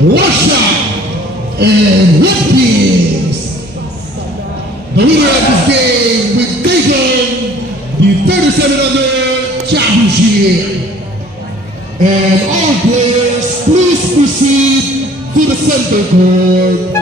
Russia and Hopkins. The winner of this game will take home the 37 under championship. And all players, please proceed to the center court.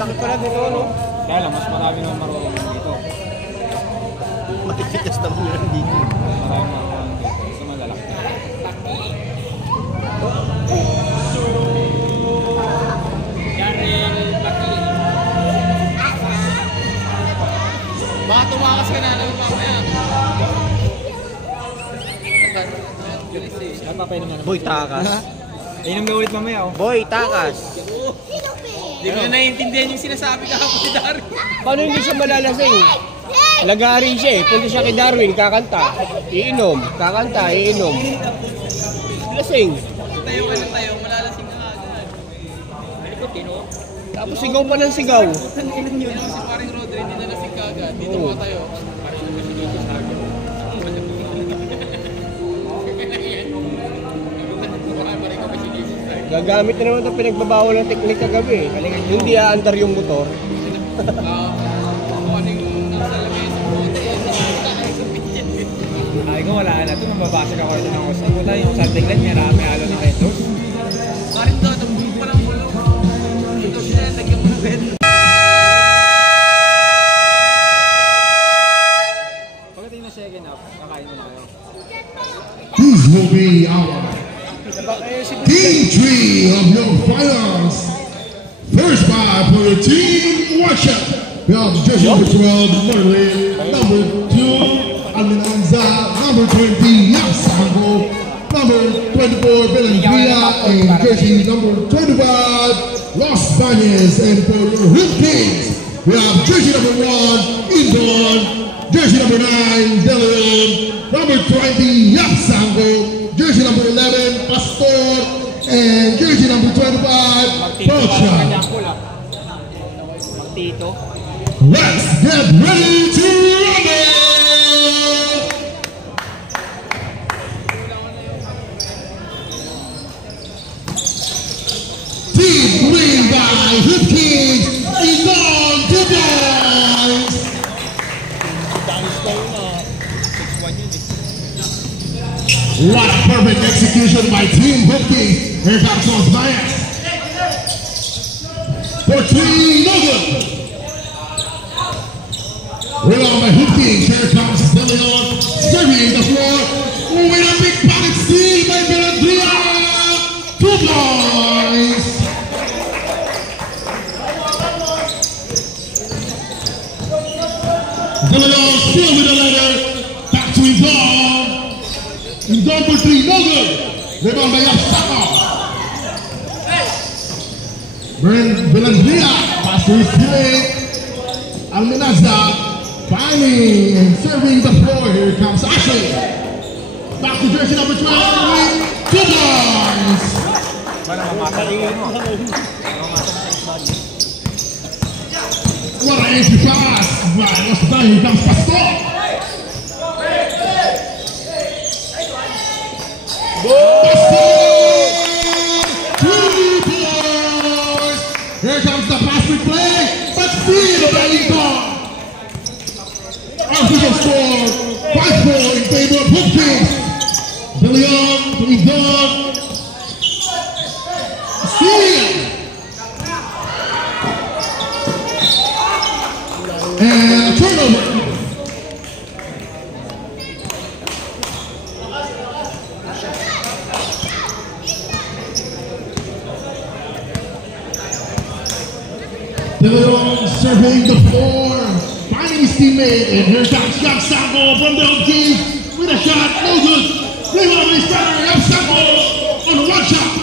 Laki pala dito, no? Kaya lang, mas marami naman marunong dito. Matitikas naman yun dito. Marami marunong dito. Kasi malalaki. Yarel, Baki. Baka tumakas ka na naman mamaya. Boy, takas. Inom na ulit mamaya, oh. Boy, takas. Hindi ko na naiintindihan yung sinasabi kahapon si Darwin. Paano hindi siya malalasing? Lagari siya eh. Punta siya kay Darwin, kakanta. Iinom, kakanta, iinom. Lasing. Tayo ka na tayo, malalasing ka agad. Tapos sigaw pa ng sigaw. Tanginan yun. Si paring Rodri, hindi na lasing ka agad. Dito pa tayo. Parang kasi dito sa agad. Gagamit na naman itong pinagbabawal ng teknik kagabi. Hindi aandar yung motor. Ay ko wala na ito. Mababasag ako ito ng usap. Wala yung sa tingnan niya. Rami alo ng retos. Parin to. Nabuhin pa lang ulo. Ito siya. Lagyan mo ng bed. Pagdating na second half, kakain mo na kayo. These will be our Game 3 of your finals. First five for the team Russia. We have jersey number 12, Merlin, number 2, Almanza, number 20, Yapsango, number 24, Belanvia, and jersey number 25, Los Bañez. And for your Hopkins, we have jersey number 1, Indon, jersey number 9, Deleon, number 20, Yapsango, jersey number 11, Pastor, and jersey number 25, Pocha. Let's get ready to rumble! Team win by Hopkins is on to dance! What a perfect execution by Team Hopkins. Here comes Los Bañez. For 3, no good. Well on by Hopkins. Here comes Deleon. Serving the floor. With a big pocket steal by Belanvia. 2 points. Deleon still with the letter. Back to Indon. Indon for 3, no good. Rebound by Yapsaka. Belanvia. Pass to his teammate. Almanza. Finding and serving the floor. Here comes Ashley. Back to jersey number 12. 2 points. What an easy pass. Right, what's the time? Here comes Pastor. Pastor! 3 points. favor of Hopkins. De Leon to Igor. Steal. And a turnover. De Leon surveying the floor, finding his teammate, and here comes Yapsango from the home team with a shot, no good. Rebound is better, Yapsango on one shot.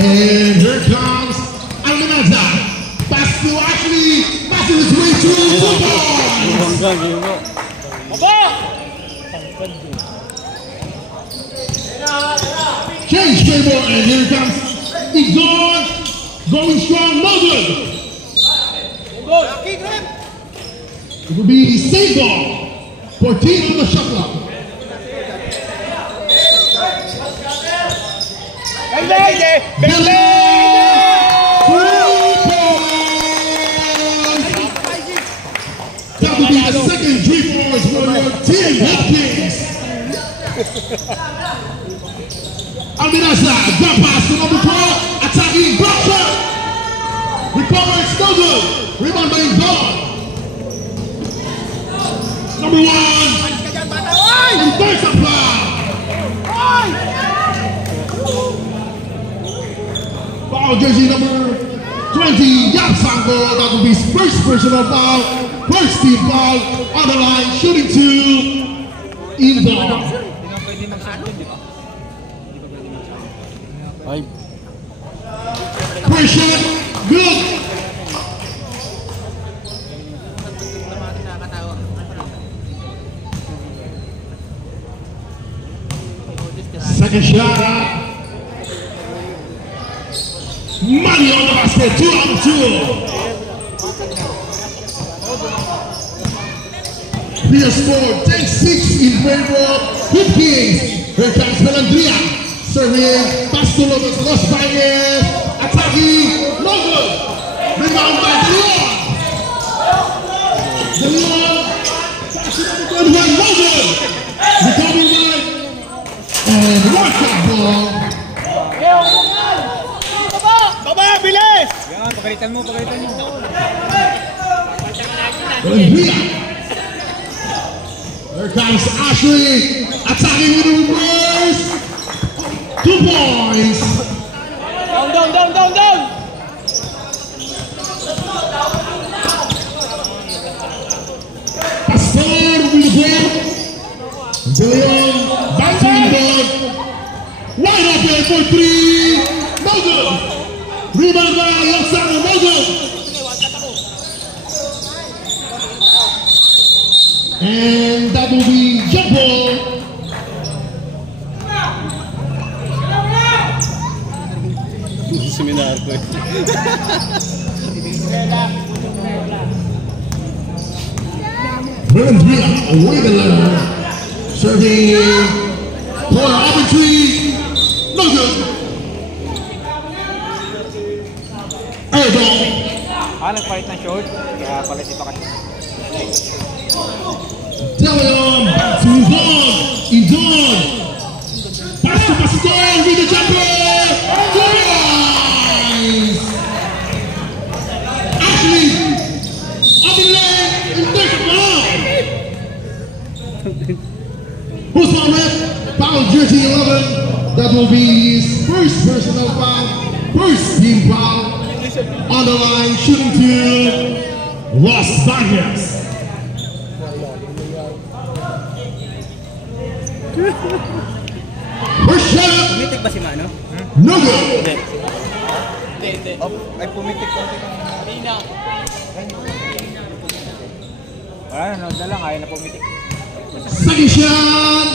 And here comes Almanza. Pass to Ashley, passes his way to change table, and here comes Igor. Going strong, no good. It will be save ball. 14 on the shot clock. That will be the second 3 points for your team, Hopkins. Alminaza, drop pass to number 12, attacking block shot. Recover, it's no good. Rebound by Igor. Number 1. Reverse apply. Foul jersey number 20, Yapsango. That will be his first personal foul. First team foul on the line, shooting 2. Igor. Pressure, good. Second shot. Money on the basket, 2 on 2. Clear score, 10-6 in favor of Hopkins. Here comes Melandria. Serving, pass to Lopez, lost by Air. Attacking, no good. Rebound by De Leon. De Leon, passing on the good one, no good. Recovering by, and watch that ball. Baba, bilis! Yan, pagalitan mo. Melandria. Here comes Ashley, attacking with the reverse. 2 points. Down! Pastor with the ball. De Leon back to the board. Wide open for 3. No good. Rebound by Yapsango, no good. And that will be jump ball. Seminar ko eh. Melandria away the ladder. Serving corner arbitrary. No good. Airball. Nagpalit ng short. Kaya palit ito kasi. De Leon back to Igor. Pass to Pastor with the jumper. Nice. Ashley up in lane and take it long. Who's on that? Foul jersey 11. That will be his first personal foul. First team foul. On the line, shooting 2. Las Vegas. First shot. Pumitik ba si Mano? No good. Hindi. Ay, pumitik konti. Wala na, na lang. Ayaw na pumitik. Second shot.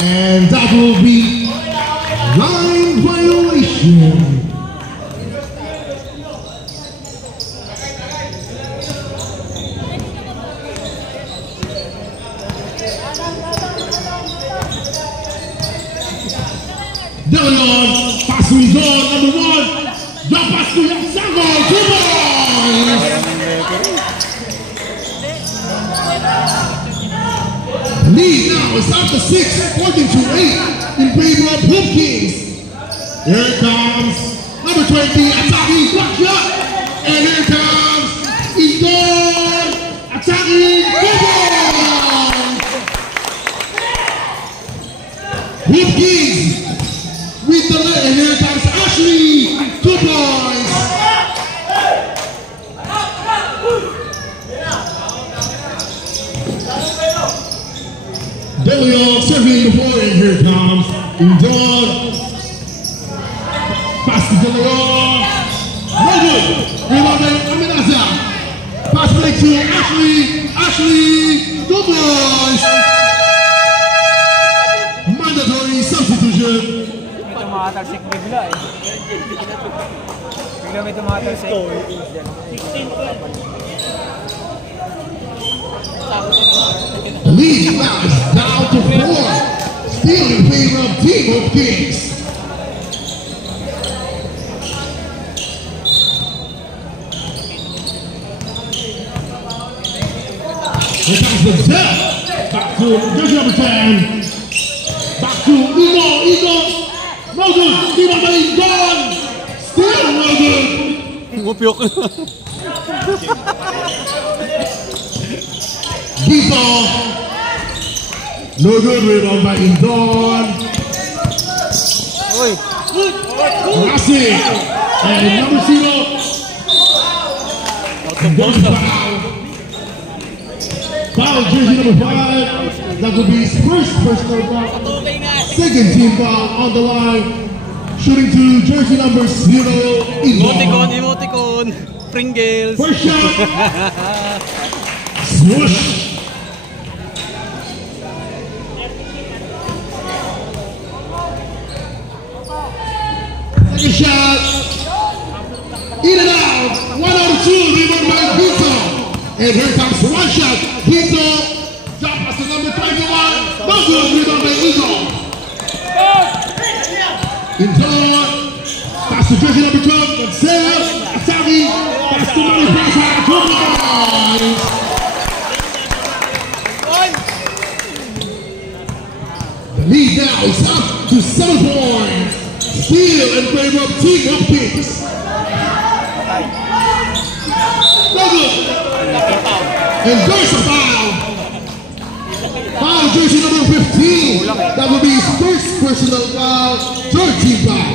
And that will be line violation. De Leon, pass to his own, number 1. Drop pass to Yapsango, 2 points. The lead now is up to 6, 14-8 in favor of Hoop Kings. Here comes number 20, attacking block shot. And here comes Igor attacking double. Hoop Kings with the lead. And here comes Ashley, 2 points. DeLeon serving the ball, and here comes Indon. Pass to DeLeon. No good. Rebound by Amenaza. Pass back to Ashley. Ashley, 2 points. Mandatory substitution. May tumatalsik bigla eh. Bigla may tumatalsik. The lead now is down to 4. Still in favor of Team Hoop Kings. Here comes the Zell. Back to jersey number 10. Back to Igor. No good. Rebound by Igor. Still no good. Ngupyok. Dito. No good. Rebound by Indon. Uy. Classic. And number 0. Foul jersey number 5. That will be his first personal foul. Second team foul on the line. Shooting to jersey number 0. Emoticon, emoticon. Pringles. First shot. Swoosh. Second shot. In and out. 1 out of 2. Rebound by Vito. And here comes one shot. Vito. Jump pass to number 21. No good. Rebound by Eagle. Indoor. Pass to jersey number 12. Gonzalo. Atagi. Pass to number 5. Come on. The lead now is up to 7 points. Still in favor of Team Hoop Kings. No good. And there's a foul. Foul jersey number 15. That will be his first personal foul. Third team foul.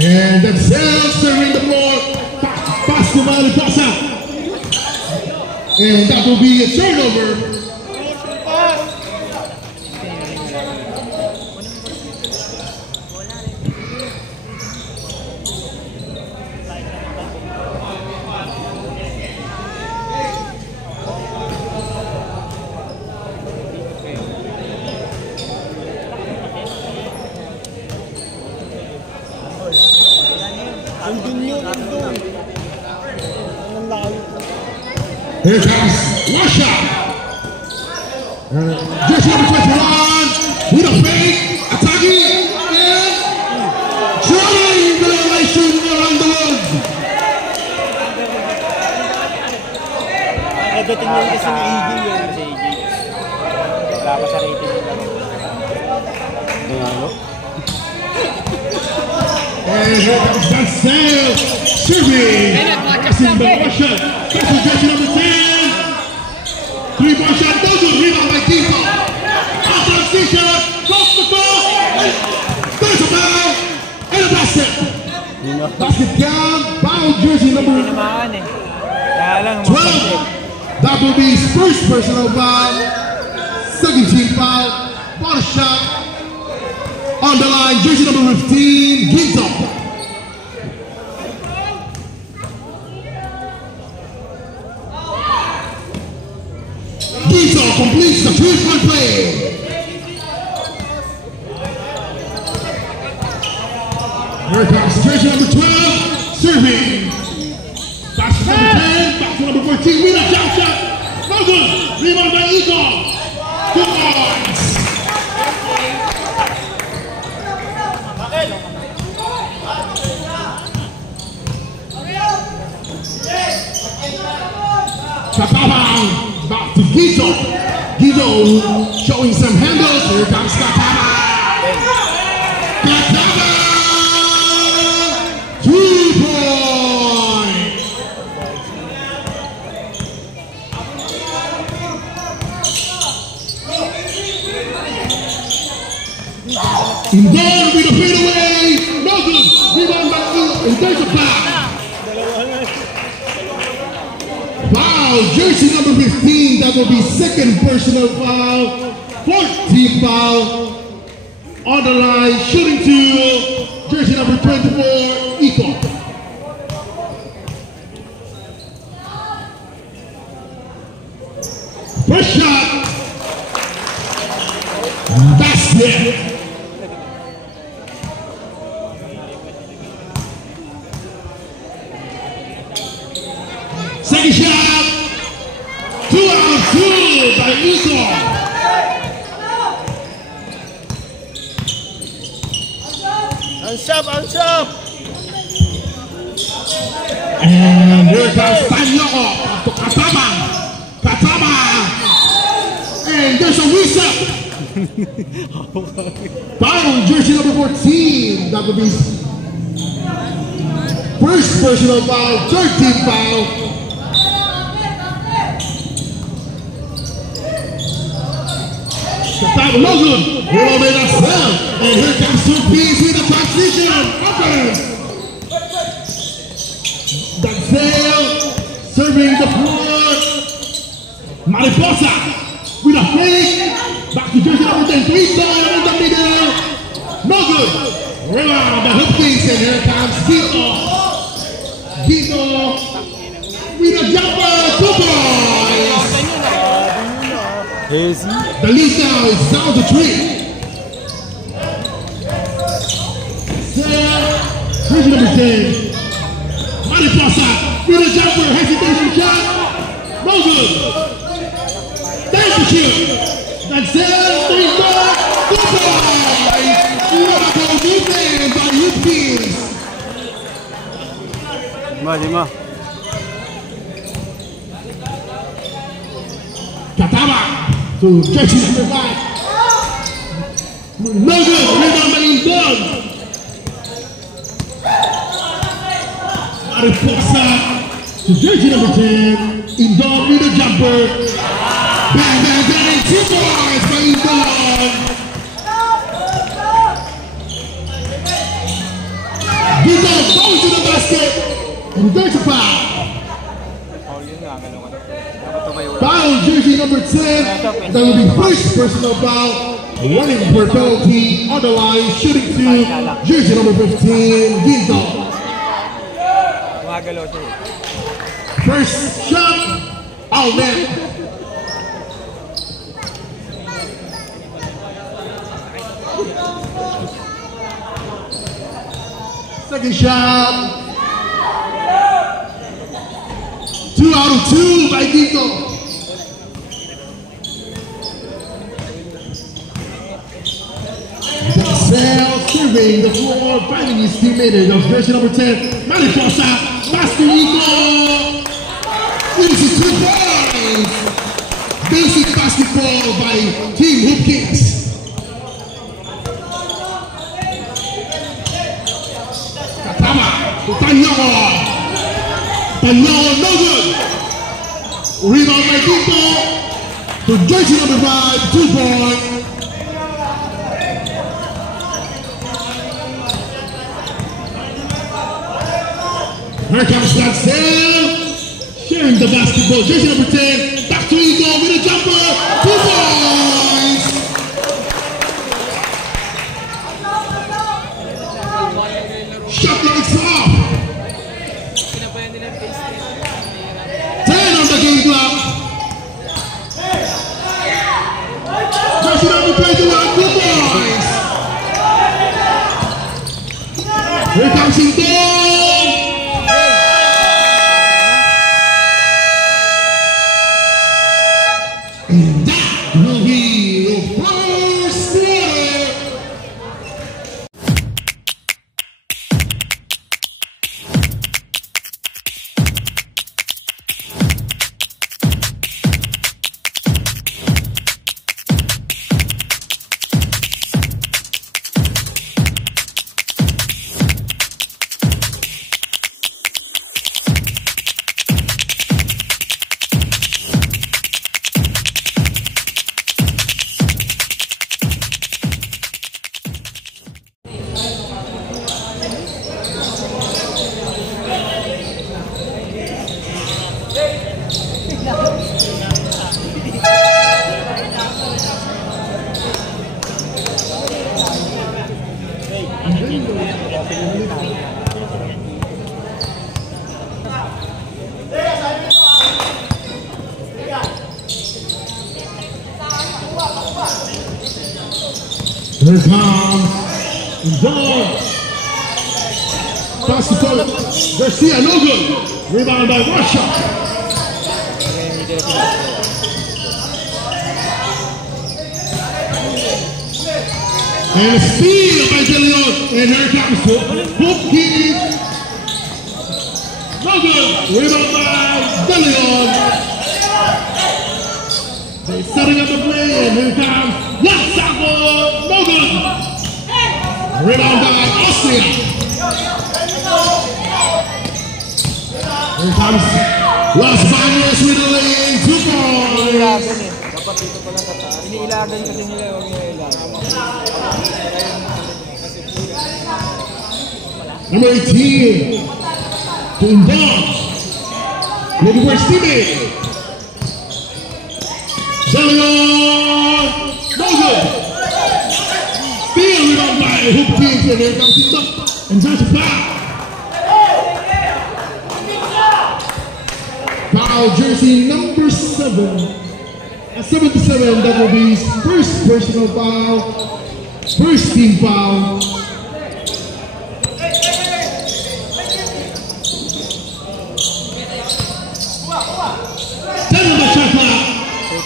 And that's Zell serving the floor. Pass to Malipasa. And that will be a turnover. Here comes Russia. Jersey number 21 with a fake, attacking, and trying the relation around the world. Nagdating yung isang Eagle yun. Si AJ. Wala pa sa rating nila. Ano? And here comes Dancel serving. Passing the Russia. That's the jersey number 10. 3-point shot, no good. Rebound by Tito. Off the t-shirt, cross the ball. There's a foul and a basket. Basket count. Foul jersey number 12. That will be his first personal foul. Second team foul. Ball shot. On the line, jersey number 15, Ginto. Ginto completes the 3-point play. Here comes jersey number 12, serving. Pass to number 10, back to number 14, with a jump shot. No good. Rebound by Igor. 2 points. Kataba back to Gito. Gito showing some handles. Here comes Kataba. Kataba! 3 points. Involved with a fadeaway. No good. Rebound by Ito. And there's a foul. Foul, jersey number 15, that will be second personal foul, 14th foul, on the line, shooting to jersey number 24, Ito. First shot, that's it. Second shot, 2 out of 2 by Ito. Unsub! And here comes Tanyoko to Kataba. Kataba. And there's a whistle. Foul, jersey number 14. That would be first personal foul, 13th foul. Kataba, no good. Well, made us well. And here comes 2 P's with the transition. Open. Denzel serving the floor. Mariposa with a fake. Back to jersey number 10. 3 ball in the middle. No good. Rebound the Hopkins. And here comes Gito. Gito with a jumper. 2 points. The lead now is down to 3. Jersey number 10. Mariposa with a jumper, hesitation shot, no good. There's the shoot. That's it. 3 more. 2 points. What a defense by Hopkins. Lima. Kataba to jersey number 5. No good. Rebound by Indon. Mariposa to jersey number 10. Indon with a jumper. Bang, bang, bang. 2 points by Indon. Indon goes to the basket. And there's a foul. Foul, jersey number 10. That will be first personal foul. Running for penalty on the line. Shooting to jersey number 15. Ginto. First shot, out there. Second shot, 2 out of 2 by Gito. Denzel serving the floor, finding his teammate of jersey number 10, Mariposa. Master Eagle. Easy 2 points. Basic basketball by Team Hopkins. Kataba to Tanyoko. Tanyoko, no good. Rebound by Gito to jersey number 5, 2 points. Here comes Denzel, sharing the basketball. Jersey number 10, back to Eagle with a jumper. 2 points. Shot lights off. 10 on the game clock. Jersey number 21, 2 points. Here comes Indon. Here comes John. Pass to Garcia, no good. Rebound by Russia. And a steal by De Leon. And here comes Hook Keys. No good. Rebound by De Leon. They're setting up a play. And here comes Yasago. No good. Rebound by Austria. Here comes Las Baños with the lane. 2 points. Dapat dito pala sa taas. Iniilagan kasi nila yung iniilagan. Number 18. To inbound. Looking for his teammate. Zalion. No good. Steal rebound by Hook Kings. And here comes Tito. And there's a foul. Foul jersey number 7. At 77, that will be his first personal foul. First team foul.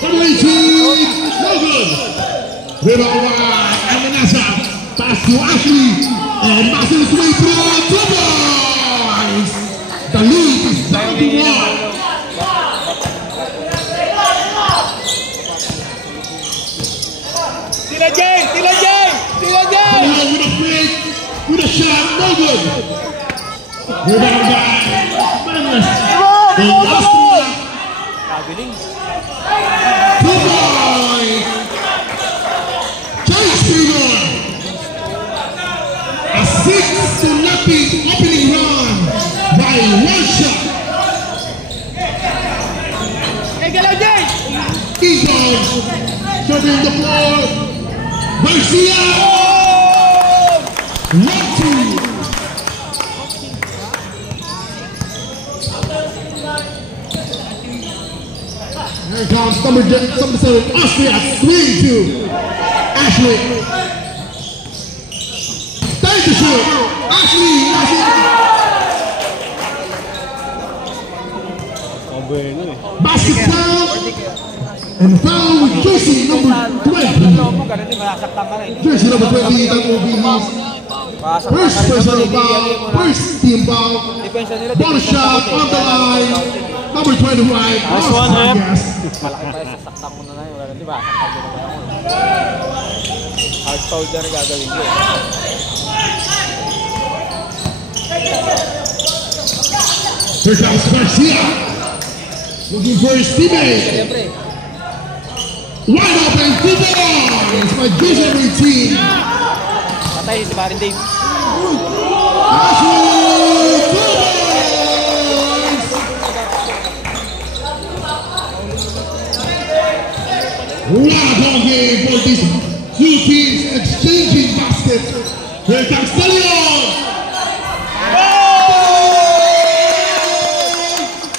Number 18, no good. Rebound by Amenasa. Pass to Ashley. And passing his way through 2 points. The lead is down to 1. Tila Jay! Tila Jay! Tila Jay! With a fake, with a shot, no good. Rebound by Magnus. And Austria. Kagaling. 2 points. Chase Fever. A 6-0 opening run by Russia. Hey, galaw Jay! Eagles serving the floor. Garcia. 1-2. Here comes number 7, Austria, 3-2. Ashley. Thank you, shoot. Ashley. Basket foul. And foul with jersey number 20. Mo, ganun din, masasaktan ka rin. Jersey number 20, that will be his first personal foul, first team foul. Bonus shot on the line. Number 25, Oscar Gas. Malaki tayo, sasaktan mo na yun. Ganun, di ba? Sasaktan mo na yun. Hard foul dyan ang gagawin ko. Here comes Garcia. Looking for his teammate. Siyempre. Wide open, 2 points by jersey number 18. Patay si Barin Dave. Ashley, 2 points. What a ball game for these 2 teams exchanging baskets. Here comes De Leon.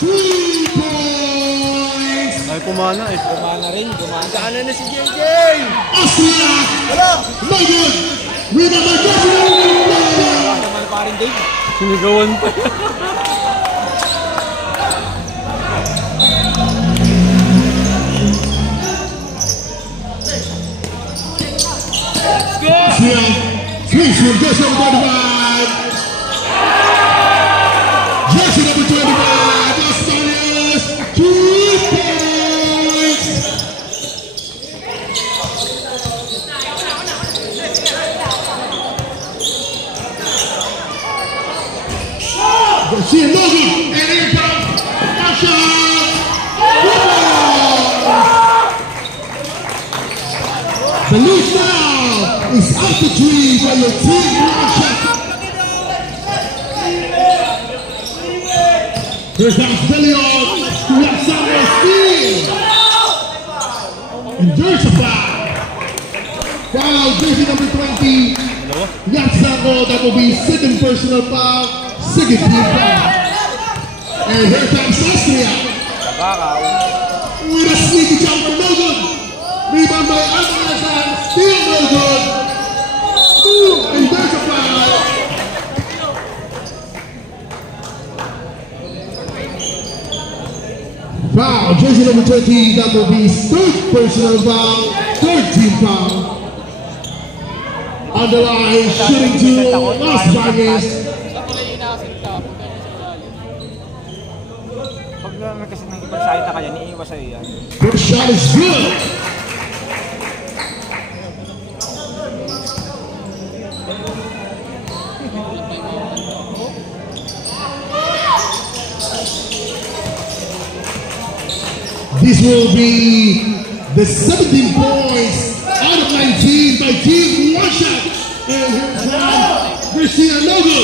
3 points. Ay, kumana eh. Gumana rin, gumana. Sana na si JJ! Austria. No good. Rebound by jersey number 9. Naman Barin Dave. Sinigawan pa. Austria. Swings from jersey number 25. Jersey number 25. Los Baños. 2 points. Garcia, no good. And here comes Russia. The lead now is out the tree by your team, Russia. Here comes De Leon to Alexander Steve. There's a foul. Foul, jersey number 20. Yatsako, that will be second personal foul, second team foul. And here comes Austria. With a sneaky jumper, no good. Rebound by Almanazan, still no good. And there's a foul. Foul, jersey number 20, that will be third personal foul, third team foul. On the line, shooting to Las Vegas. Pag naman kasi nang ibang salita ka yan, iiwas sa'yo yan. First shot is good. This will be the 17 points out of 19 by Team Russia. And here's Garcia Nogo.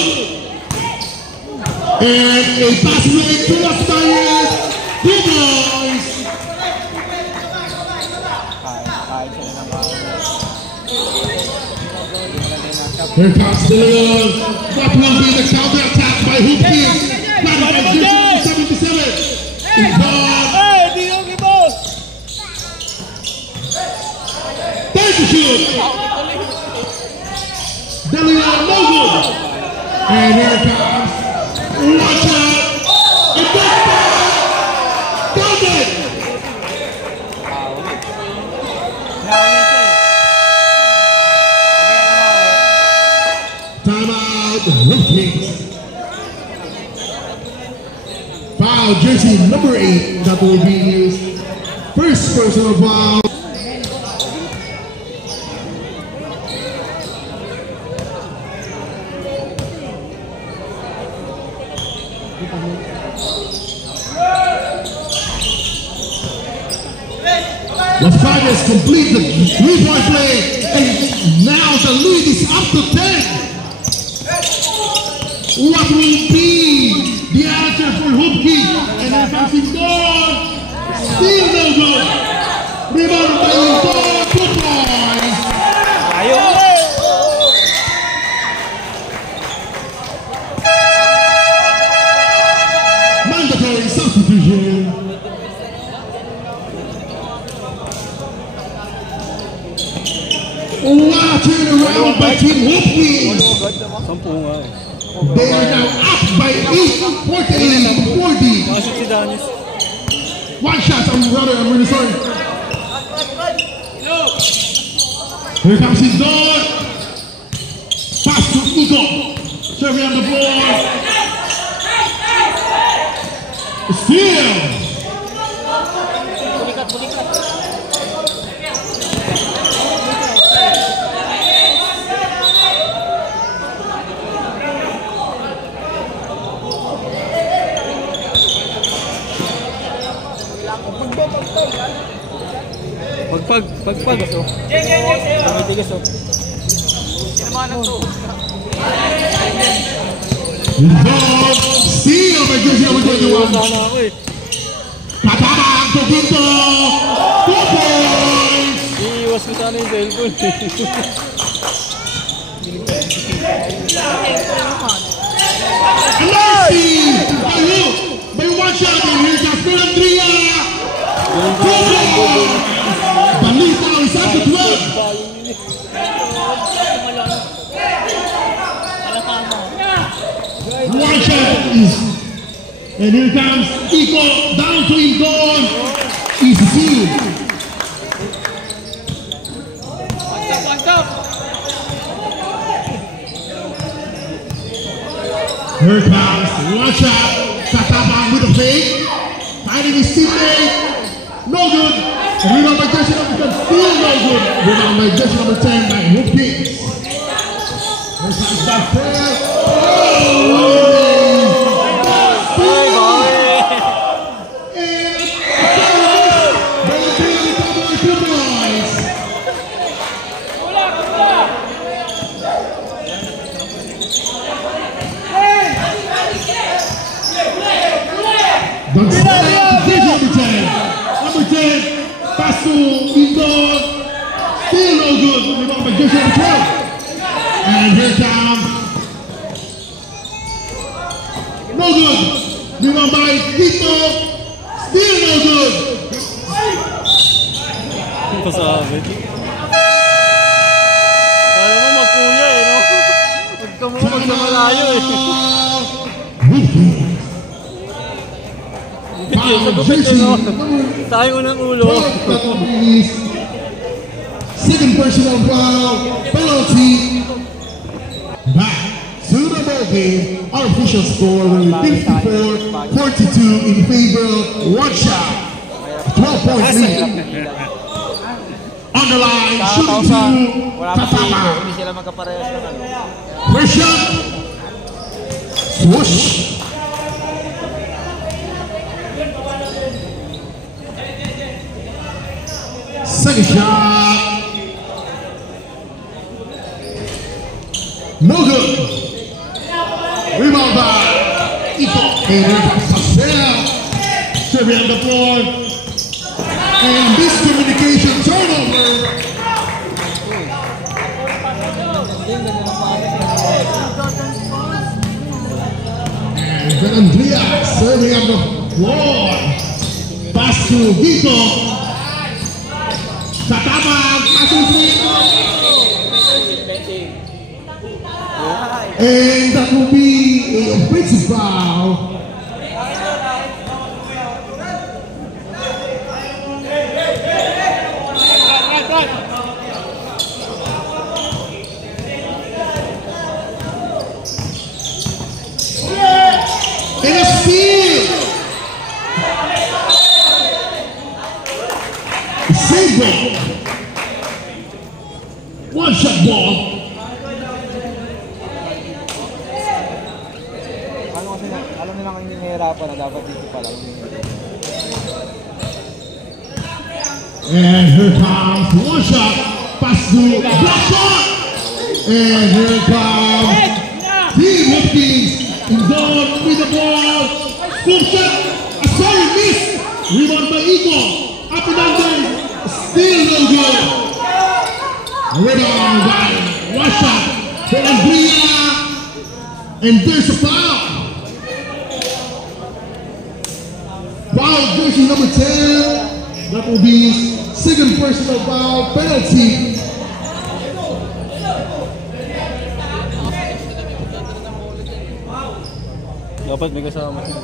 And a pass away to Las Vegas. 2 points. Here comes the Leon. That will be the counter attack by Hoop Kings. Batted by Jersey 77. In to shoot. De Leon, no good. And here it comes. Watch out. And that's ball. Got it. Timeout. Hoop Kings. Foul, jersey number 8 that will be used. First personal foul. Las Vegas complete the 3-point play, and now the lead is up to 10. What will be the answer for Hoop Kings? And then comes Indor, still no good. Rebound by Indor, 2 points. Mandatory substitution. Wow, turn around by Team Hoop Kings. They are now up by 48-40. One shot, I'm really sorry. Here comes Indor. Pass to Iko. Serving on the board. Steal. Pagpag. Tumitigas oh. Steal by jersey number 21. Katabang to Ginto. 2 points. Iiwas ko sana yung cellphone. Mercy by one shot, and here's Aspirandria. 2 points. Balita is up to 12. One shot is, and here comes Iko down to Indor. Easy steal. Here comes, watch out. Katabang with a fake. Finding his teammate. No good. Rebound by jersey number 10. Still no good. Rebound by jersey number 10 by Hoop Kings. Here comes that fair. Pass to Igor. Still no good. Rebound by jersey number 12. And here comes. No good. Rebound by Tito. Still no good. Ito sa amin. Kaya mo magkuya eh, no? Huwag ka mo magsamalayo eh. Tayo ng ulo. Second personal foul, penalty. Back to the ball game. Our official score will be 54-42 in favor of one shot. 12-point lead. On the line, shooting to Tatama. Hindi sila magkaparehas ng ano. First shot. Swoosh. Second shot. No good. Rebound by Ito. And here comes Pastel. Serving on the floor. And miscommunication turnover. And then Andrea serving on the floor. Pass to Vito. Tatama. Pass to Vito. And that will be a offensive foul. And a steal. Save ball. One shot ball. Alam nila kung hindi mahirapan na dapat dito pala. And here comes one shot. Pass to block shot. And here comes Team Hopkins. Involved with the ball. Scoop shot. A sorry miss. Rebound by Ito. Up and down there. Still no good. Rebound by one shot for Andrea. And there's a foul. Foul jersey number 10. That will be second personal foul penalty. Dapat may kasama siya.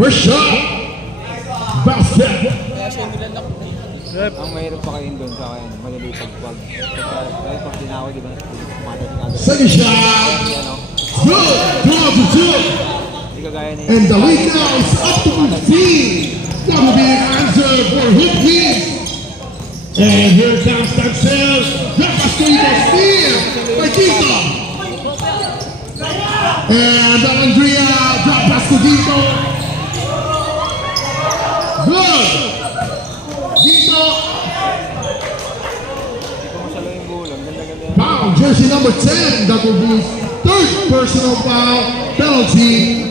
First shot. Basket. Ang mahirap pa kayo doon sa kayo. Madali pag tinawag, di ba? Second shot. Good. 2-2. And the lead now is up to 15. That will be an answer for Hopkins. And here comes Tansel. That was going to steal by Tito. And Andrea drop pass to Tito. Good. Tito. Foul, jersey number 10. That will be third personal foul penalty.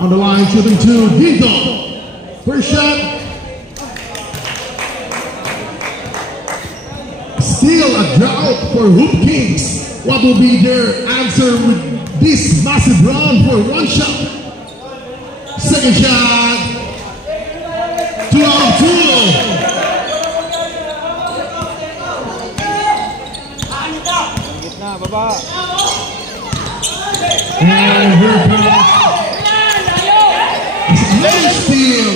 On the line, shooting to Vito. First shot. Still a drought for Hopkins. What will be their answer with this massive round for one shot? Second shot. 2 out of 2. Gitna, baba. And here comes another steal.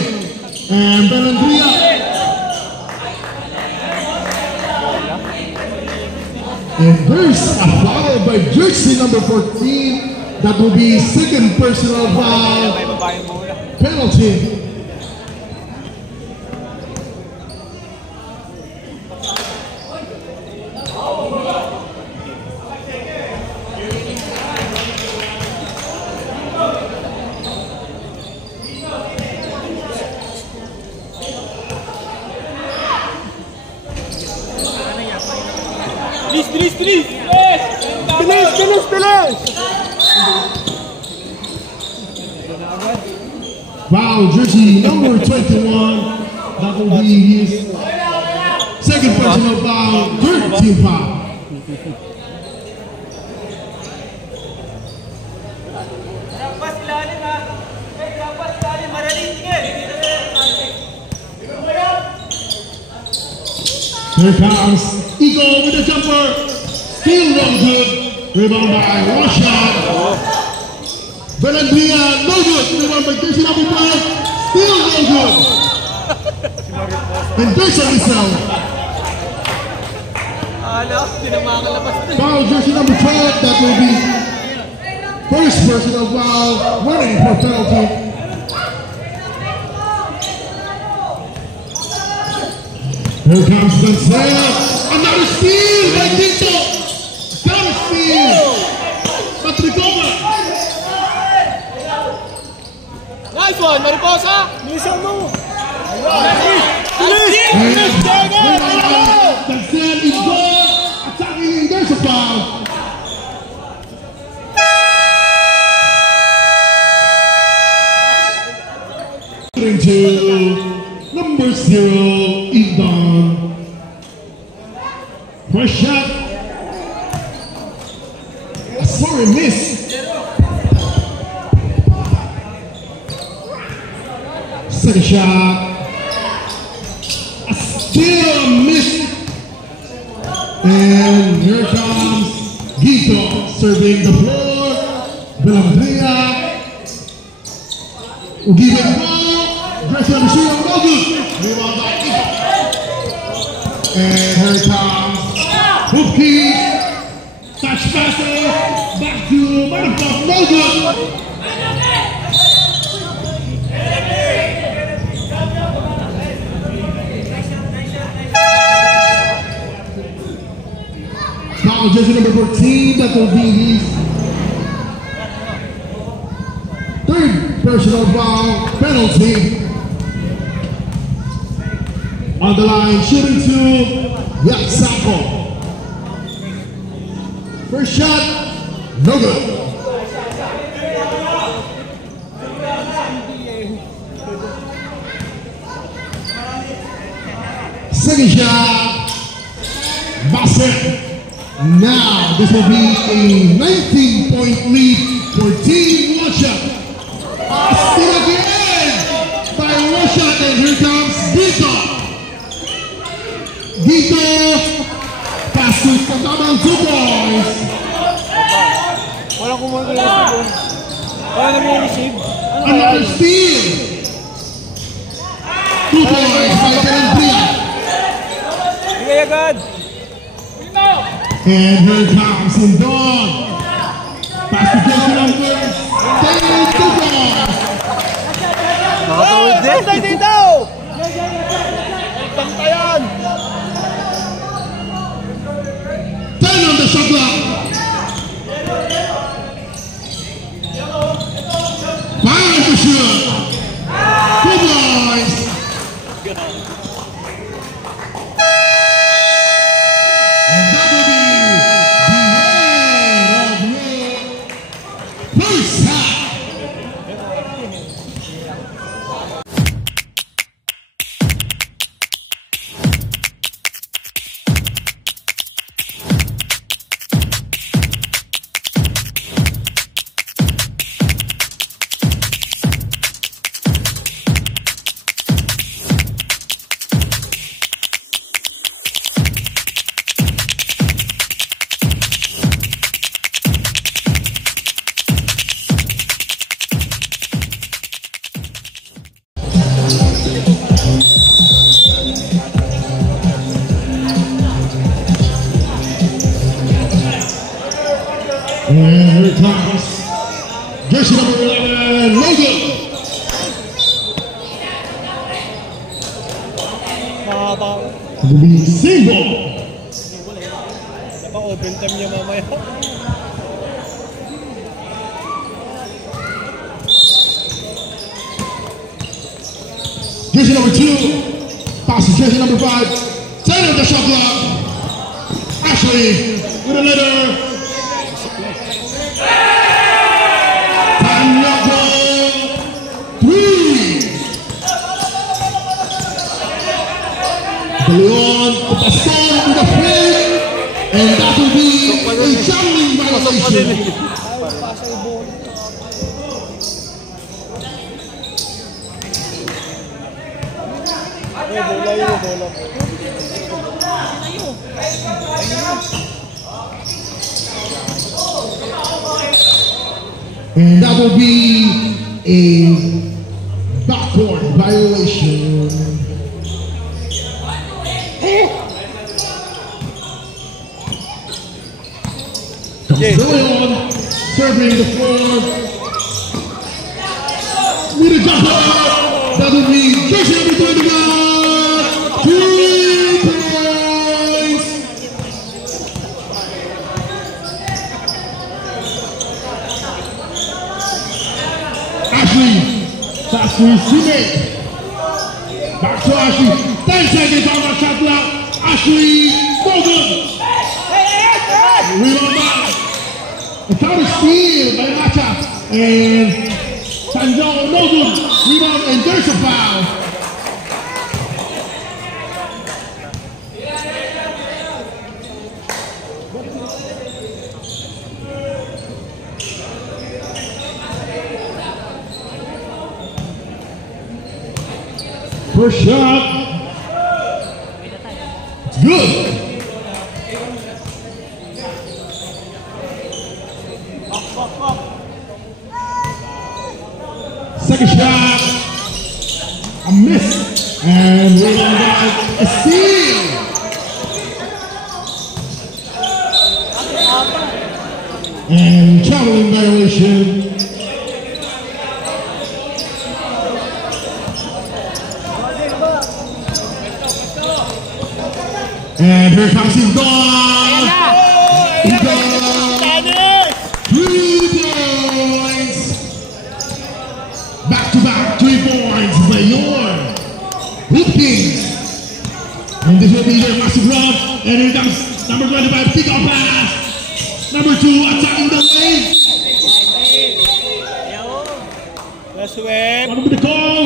And Andrea. And there's a foul by jersey number 14. That will be second personal foul penalty. Please! Yes! Bilis, bilis, bilis! Foul, jersey number 21. That will be his second personal foul, third team foul. Here comes Eagle with the jumper. Still no good. Rebound by Rashad. Belandria, no good. Rebound by jersey number 5. Still no good. And there's a missile. Foul jersey number 12. That will be first personal foul. Running for penalty. Here comes Denzel. Another steal by Tito. Another steal. Patricoma. Nice one, Mariposa! Bilisan mo! Denzel is good. Attacking. There's a foul. To number 0, Idon. First shot. Sorry, miss. Second shot. Still miss. And here comes Gito serving the floor. Belandria. Give it ball. Dress on the shoe, no good. Rebound by Gito. And here comes Hoopkey. Touch passes. Back to Manafort, no good. Now jersey number 14, that will be his third personal foul penalty. On the line, shooting to Yatsako. First shot, no good. Second shot, Bassett. Now, this will be a 19-point lead for Team Russia. Still again by Russia, and here comes Gito. Gito, pass to Katabang 2 points. Walang kumagay. Wala nag-receive. Another steal. 2 points by Belandria. Bigay agad. And here comes Indon. Pass to jersey number 10, 2 points. Nakatawid din. Bantay dito! Bantayan! 10 on the shot clock. 5 to shoot. 2 points. And that will be the end of your first half. And here comes jersey number 11, Logan. It will be single. Napa-open time niya mamaya. Jersey number 2, pass to jersey number 5, 10 of the shot clock. Ashley with a letter. Leon Pastor with a fake, and that will be a jumping violation. And that will be a backcourt violation. Comes Leon, serving the floor with a jumper. That will be jersey number 21. 3 points. Ashley, that's his teammate. Back to Ashley. 10 seconds on that shot clock. Ashley, no good. Rebound back. A counter steal by Macha. And Sanjong, no good. Rebound, and there's a foul. First shot. It's good. Second shot. A miss. And we got a steal. And traveling violation. And here comes his gone. He's gone. 3 points. Back to back 3 points by your Hoop Kings. And this will be their massive run. And here comes number 25, pick up pass. Number 2, attacking the lane. Let's win. What will be the call?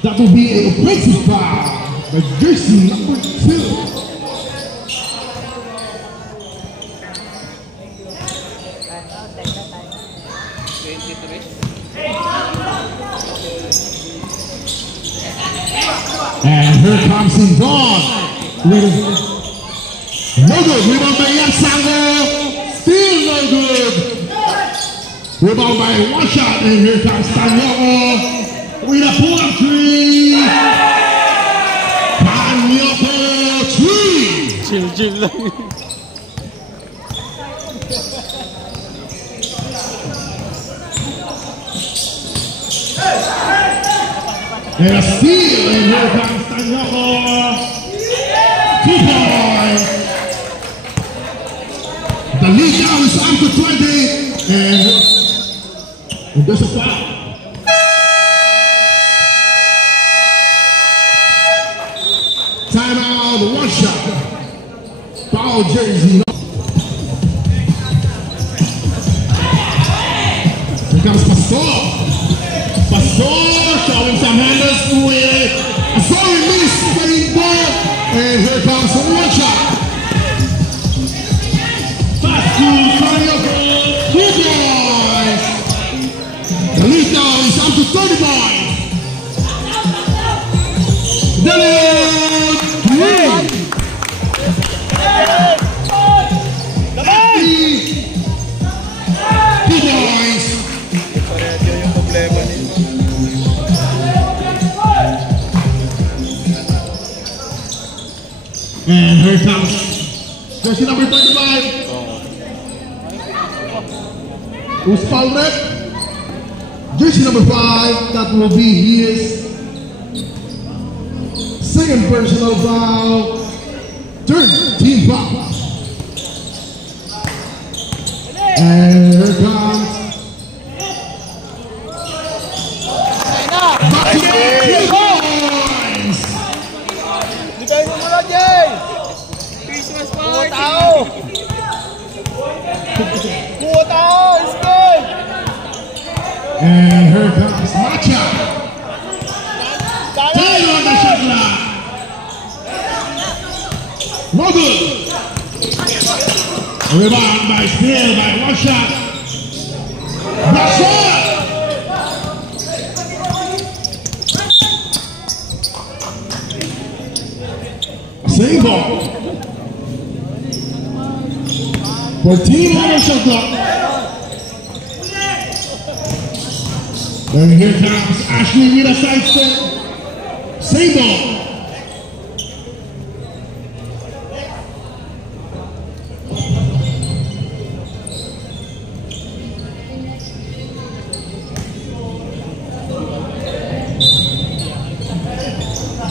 That will be a offensive foul by jersey number 2. And here comes Indon. No good. Rebound by Yansango. Still no good. Rebound by one shot. And here comes Tanyoko. With a pull-up 3. Tanyoko 3. Chill lang. And a steal, and here comes Tanyoko. 2 points. The lead now is up to 20, and there's a foul. Timeout, 1 shot. Foul jersey. Here comes Pastor. Pastor showing some handles to it. A sorry miss getting ball. And here comes a 1 shot. Pass to Tanyoko. 2 points. The lead now is up to 30 points. Delivered 3. 2 points. And here comes jersey number 25. Who's foul rep? Jersey number 5. That will be his second personal foul. Third team foul. And here comes back to back 3 points. Bigay mo muna, Jay! Christmas party! Buo tao! Buo tao! It's good! And here comes Macha. Dali! good. Rebound by Steele by Russia. Russia! Same ball. For team on the shot clock. And here comes Ashley with a side step. Same ball.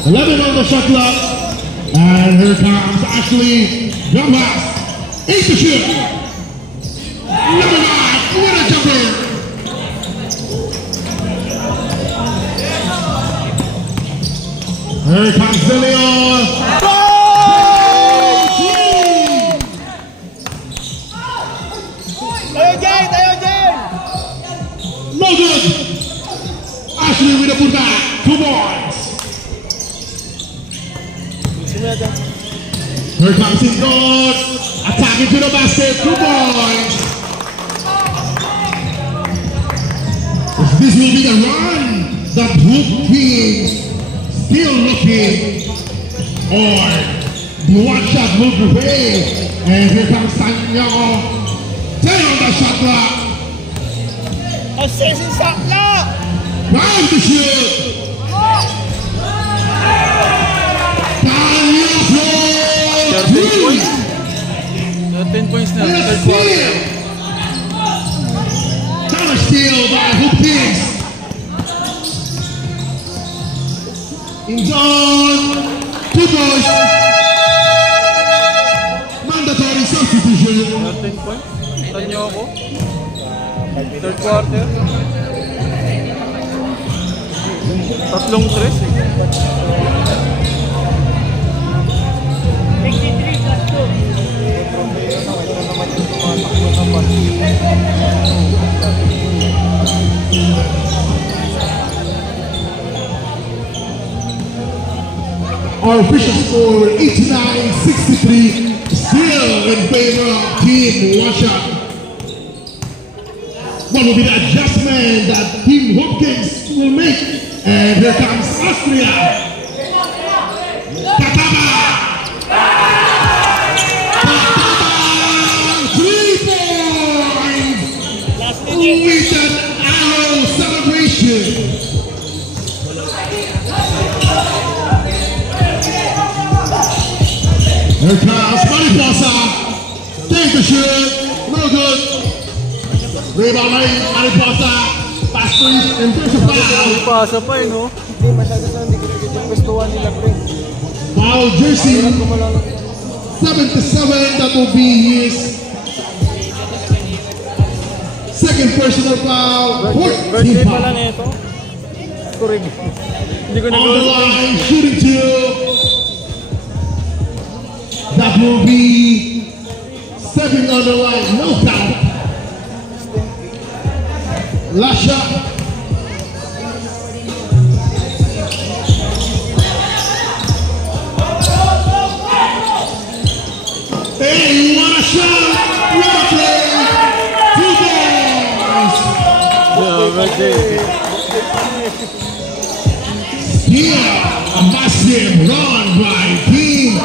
Eleven on the shot clock. And here comes Ashley. Jump pass. 8 to shoot. Number 9. What a jumper. Here comes De Leon. No good. Ashley with a putback. 2 points. Here comes his guard. Attacking to the basket. 2 points. This will be the run. The Hoop Kings still looking. Or the one shot move away. And here comes Santiago. 10 on the shot clock. Assassin shot clock! Round to shoot. Daniel Ford. 10 points na. And a Third quarter. steal. Counter steal by Hoop Kings. In zone. 2 points. Mandatory substitution. 10 points. Tanyo ako. Third quarter. Tatlong tres eh. Our official score 89-63, still in favor of Team Russia. What will be the adjustment that Team Hopkins will make? And here comes Austria. Katama! Katama! 3 points! With an arrow celebration. Here comes Mariposa. Take the shoot. No good. Rebound by Mariposa. Pass please. And there's a foul. Pasa pa eh, no? Hindi, masyado sa hindi ko yung pwestuhan nila, pre. Foul jersey. 77. That will be his second personal foul. Birthday 14 pala foul. nito. Correct. Hindi ko On the nagawa. line, shooting 2. That will be 7 on the line, no count. Last shot. Hey, what a shot! What a play! 2 points! Yeah, birthday. Here, a massive run by Team.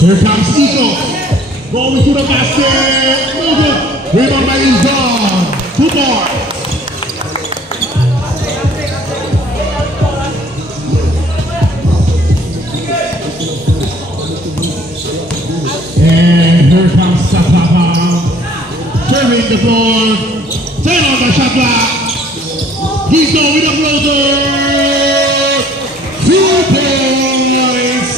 Here comes Ito. Going to the basket. No good. Rebound by Izon. 2 points. And here comes Sapapa. Serving the floor. 10 on the shot clock. Ito with a floater. 2 points.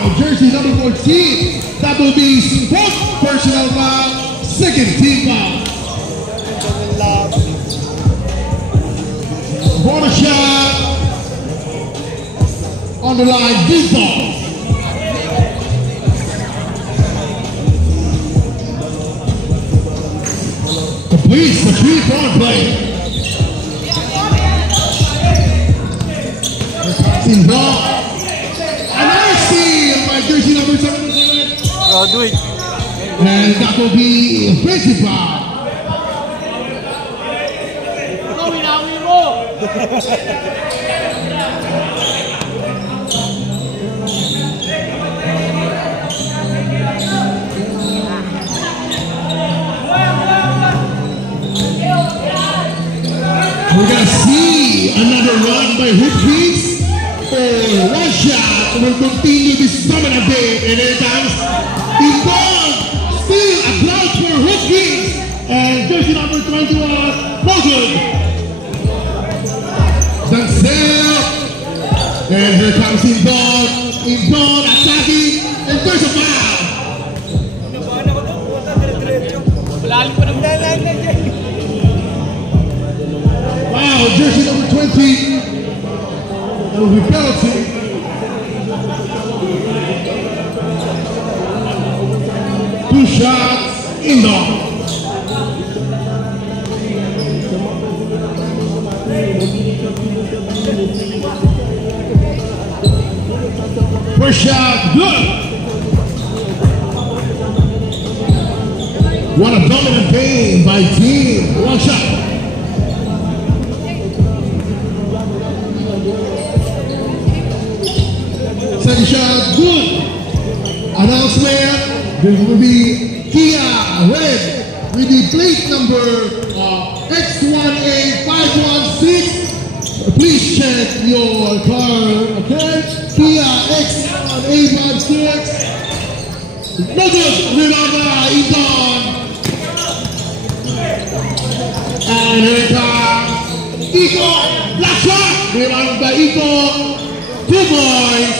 foul. Jersey number 14. That will be fourth personal foul. Second team foul. Corner shot on the line, deep ball. Completes the 3-point play. Passing ball. A nice steal by jersey number 77. Oh, do it. And that will be offensive foul. We're gonna see another run by Hoop Kings. One shot will continue this dominant game. And here comes Yvonne. Still applause for Hoop Kings. And jersey number 21, Mosul. Denzel. And here comes Yvonne. Yvonne attacking. And there's a foul. Wow, jersey number 20. That will be penalty. Two shots indoor. First shot, good. What a dominant game by team. One shot. Second shot, good. Announcement, there will be Kia Red with the plate number X1A516. Please check your car, okay? Kia X1A56. No good, rebound by Ethan. And here comes Iko, black shot, rebound by Iko. 2 points.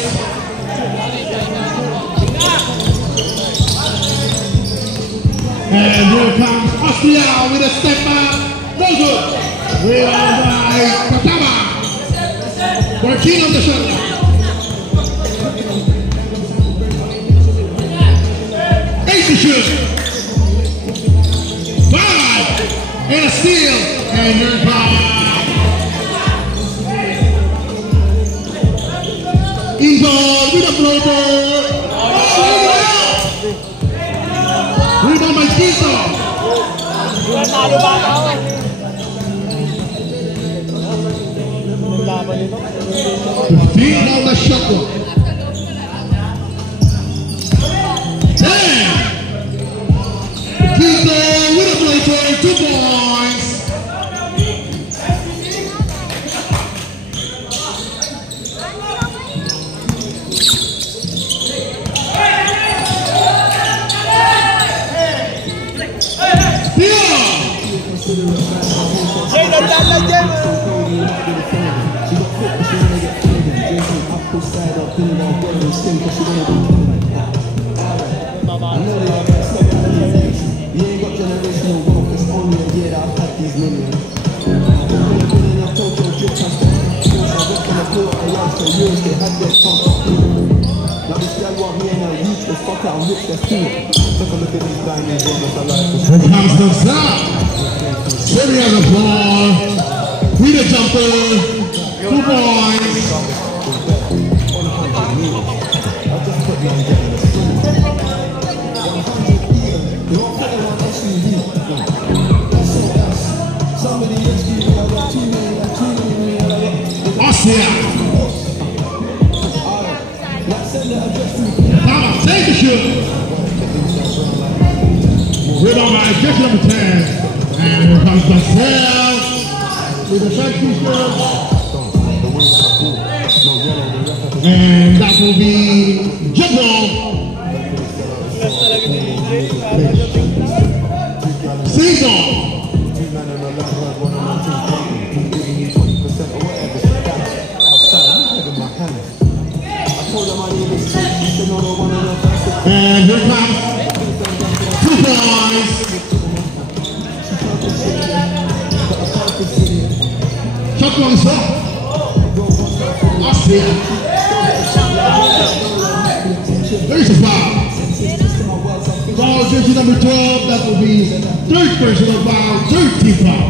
And here comes Austria with a step back. No good. Rebound by Patama. Working on the shot. Ace to shoot. 5. And a steal. And here comes Eagle with a floater. Rebound by Tito. 15 on the shot clock. 10. Tito with a floater. 2 points. Here comes the sound. Sitting on the floor. With a jumper. 2 points. Austria. Thomas, take the shoot. Rebound by jersey number 10. And here comes Denzel with a shot t-shirt. And that will be Jumbo. Season. And here comes 2 points. Shot one shot. Austria. There's a foul. Foul jersey number 12. That will be third personal foul. 13 foul.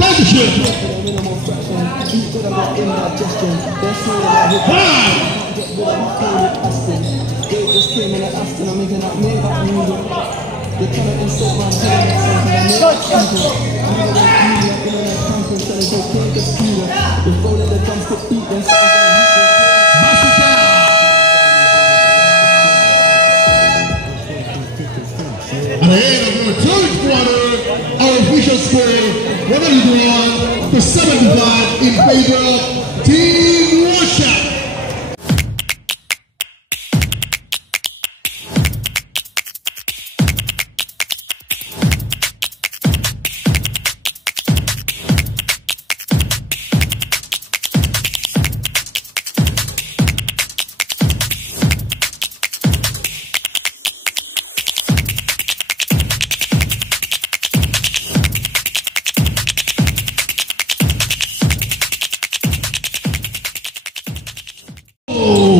That's the shit. At the end of the third quarter, our official score 101-75 in favor of Team Russia.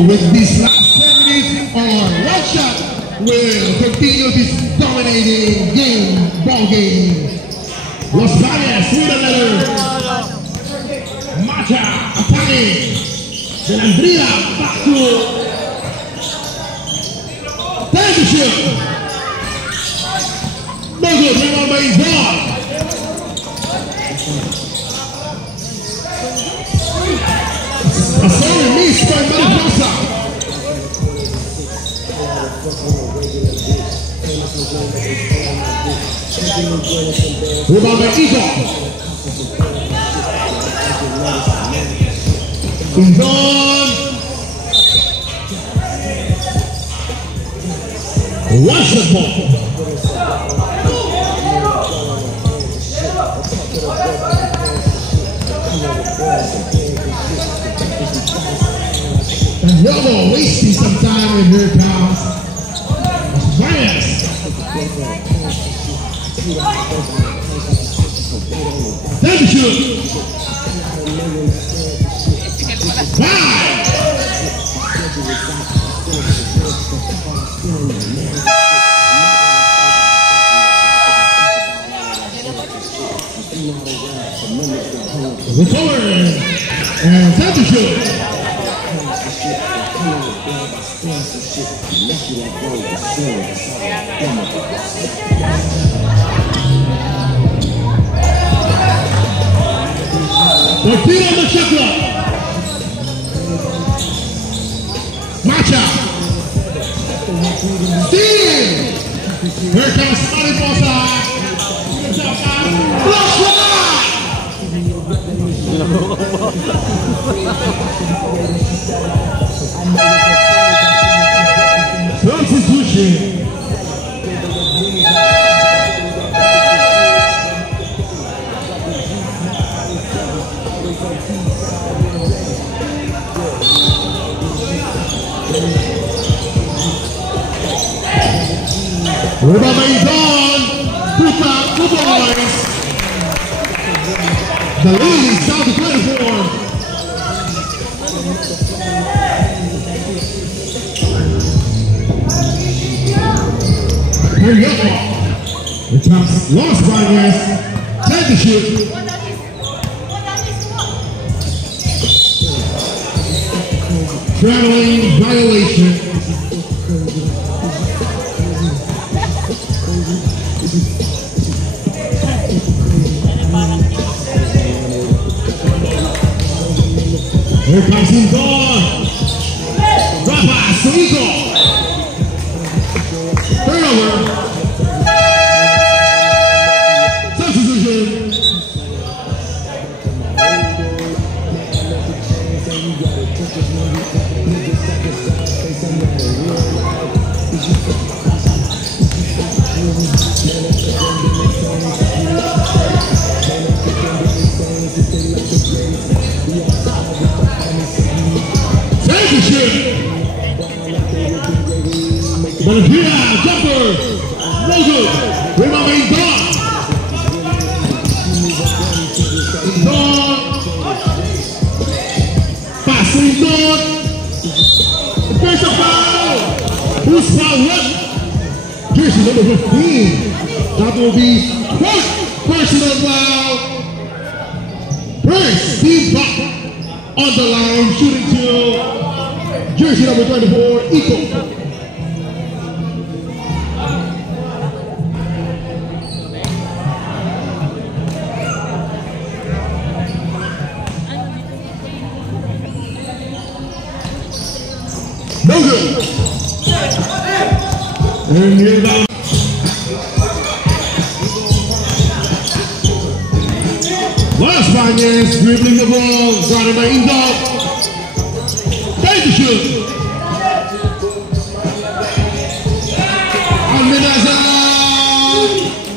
With these last 10 minutes on Russia will continue this dominating ball game. Los Valles with another Macha attacking. Then Andrea back to Temperature. No good, rebound by Vaughn. A sorry miss by Mariposa. Rebound by Eagle. Izon. Watch the ball. And Yobo wasting some time, and here comes Bias. Time to shoot. 5. Recover and time to shoot. Ortiz on the shot clock. Macha. Steal. Here comes Mariposa. Flush shot. Substitution. Rebound by Izon. Two boys. The lead is down to 24. Here you go. It comes Los Vargas. Time to shoot. Traveling violation. Here comes Izon. Drop pass to Eagle. Turnover. Substitution. Valentina, jumper, no good. Rebound by Indon. Indon. Pass to Indon. There's a foul. Who's foul? What? Jersey number 15. That will be first personal foul. First team back on the line, shooting to jersey number 24, Iko. No good. And here now. Las Bañez dribbling the ball, guarded by Indon. Time to shoot. Almenaza.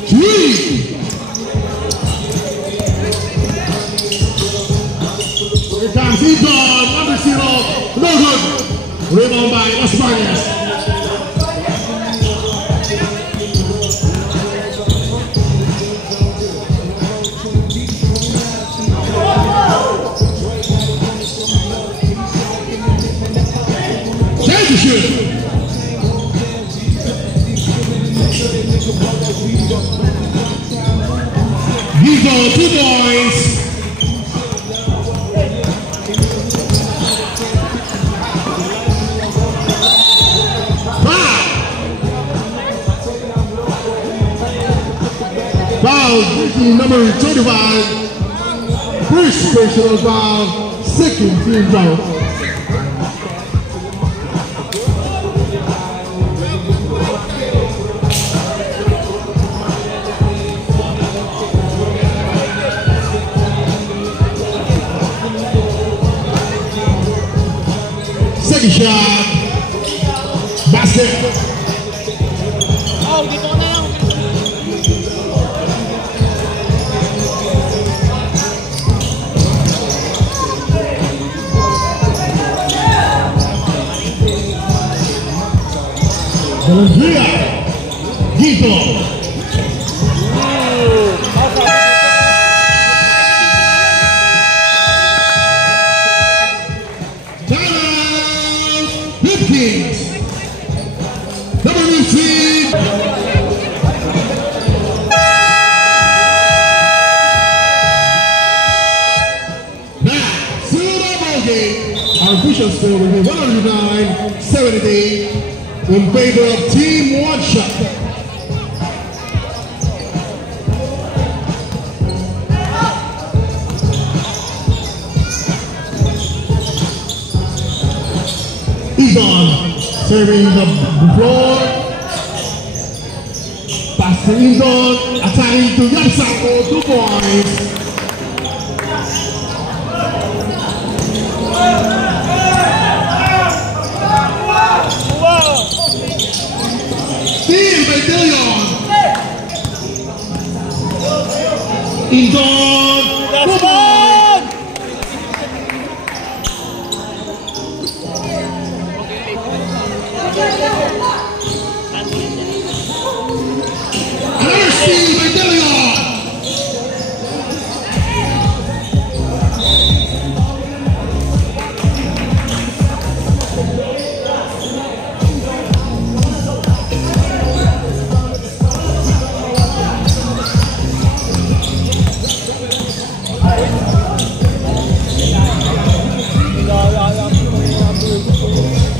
Three. Here comes Indon, number 0. No good. Rebound by Las Bañez. Time to shoot. Vigo, 2 points. Foul, number 25. First personal foul, second team foul. Second shot, basket. Oh, dito ko na lang. Valentina, Gito. Timeout, Hipkins. Number 15. Now, Silver ball game. Our official score will be 109-78 in favor of Team One Shot. Egon serving the floor. Pass to Egon, attacking to Yapsako, 2 points. Team Bedillion. Egon, 2 points. Another steal by Deleon.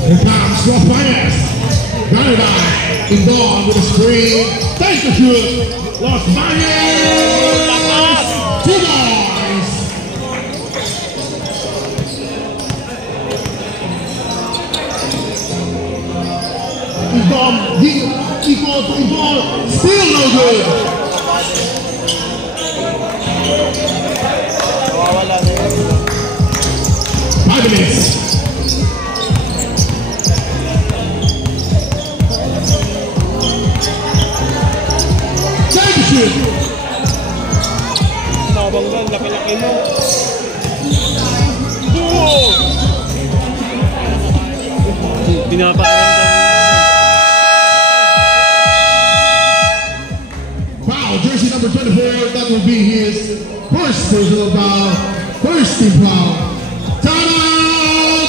Here comes Rafaez. Got it out. Egon with a screen. Thanks to shoot. Las Bañez. 2 points. Egon, still no good. Wala na yun. 5 minutes. Time to shoot. Nabanggan, laki-laki mo. Pinaparamdam. jersey number 24, that will be his first personal foul, first team foul. Timeout!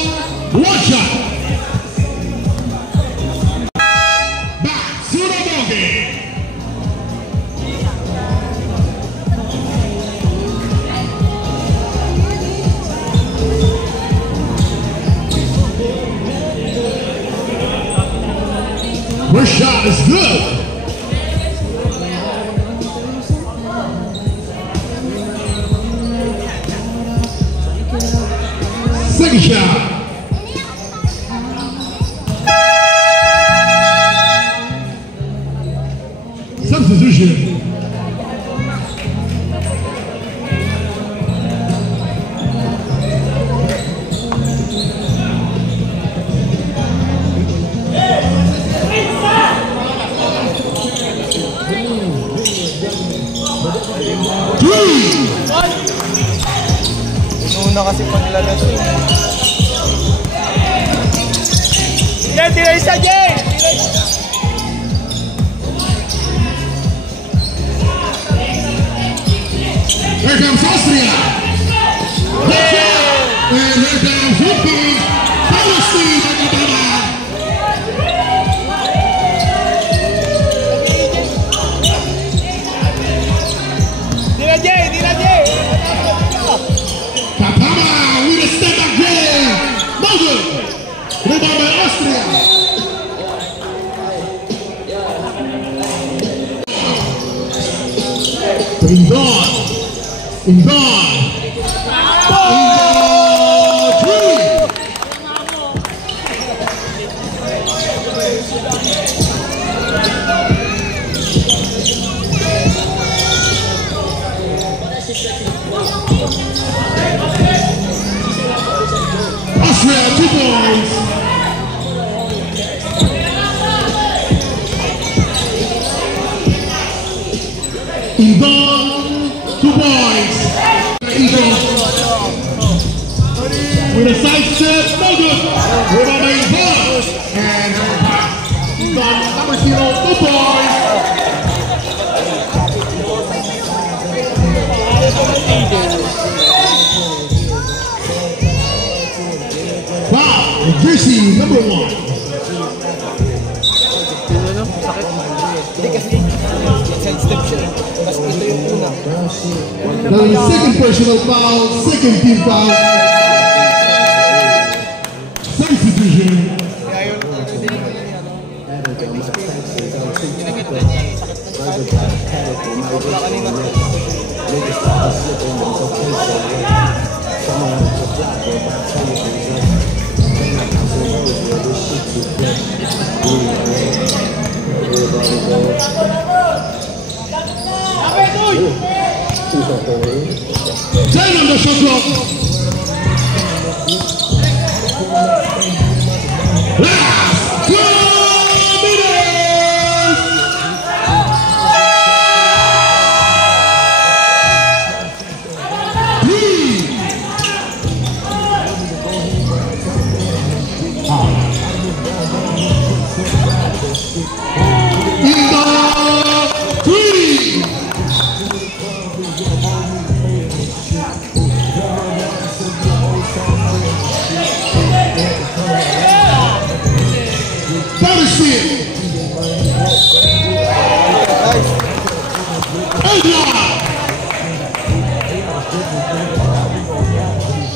One shot! Back to the ballgame. First shot is good. Second shot. Substitution. Una kasi paglalas eh. Yan, tira isa, Jay! Here comes Austria. And here comes Philippines. Palestine at the bottom. Tira, Jay! Tira, Jay! Kapama with a step back goal. No good. Rebound by Austria. Ingon. Ingon. Austria, 2 points. Ingon, 2 points. Ingon with a side step, no good. Rebound by Ingon. And Ingon, number 0, 2 points. Wow, jersey number 1. Hindi kasi side step siya. Tapos ito yung una. The second personal foul, second team foul. Substitution. Time on the shot clock. Last 2 minutes.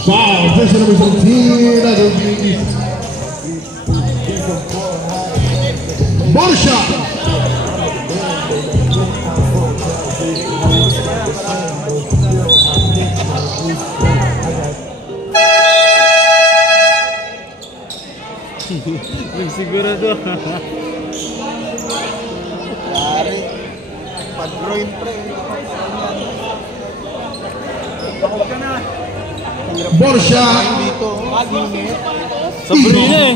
Wow, jersey number 17, that will be body shot. Sigurado. Pare, pag-groin pre. Takot ka na. Body shot. Sabrina eh.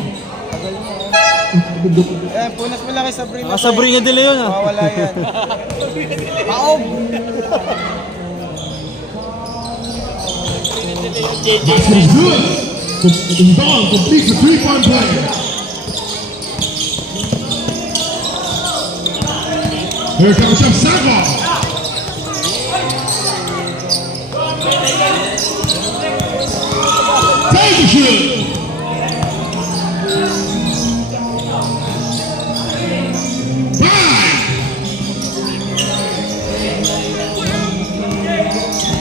Punas mo lang kay Sabrina. Sabrina de Leon ah. Mawala yan. Paog! Basket is good. Ingon completes the 3-point play. Here comes Chef Sava.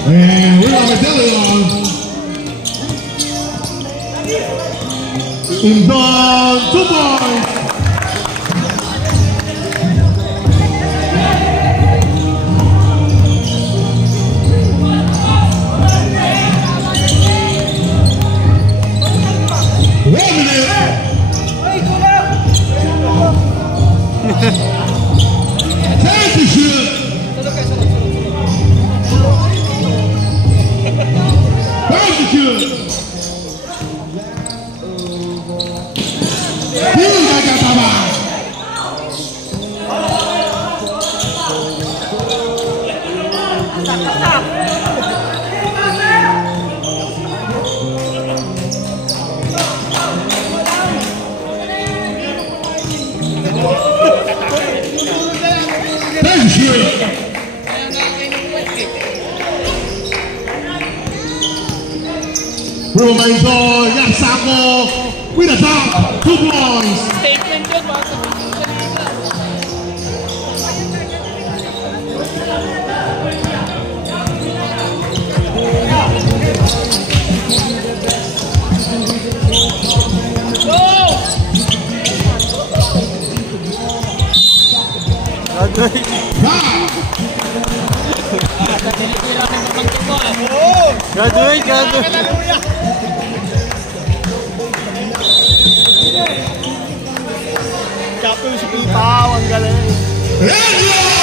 And we have a Deleon. In the 2 points. Thank you, sir. Thank you, sir. Romainzo Yapsako with a top 2 points. Statement yun, mga sabihin ko kanina. Graduate. Kapo yung si Pitaw, ang galing. Let's go!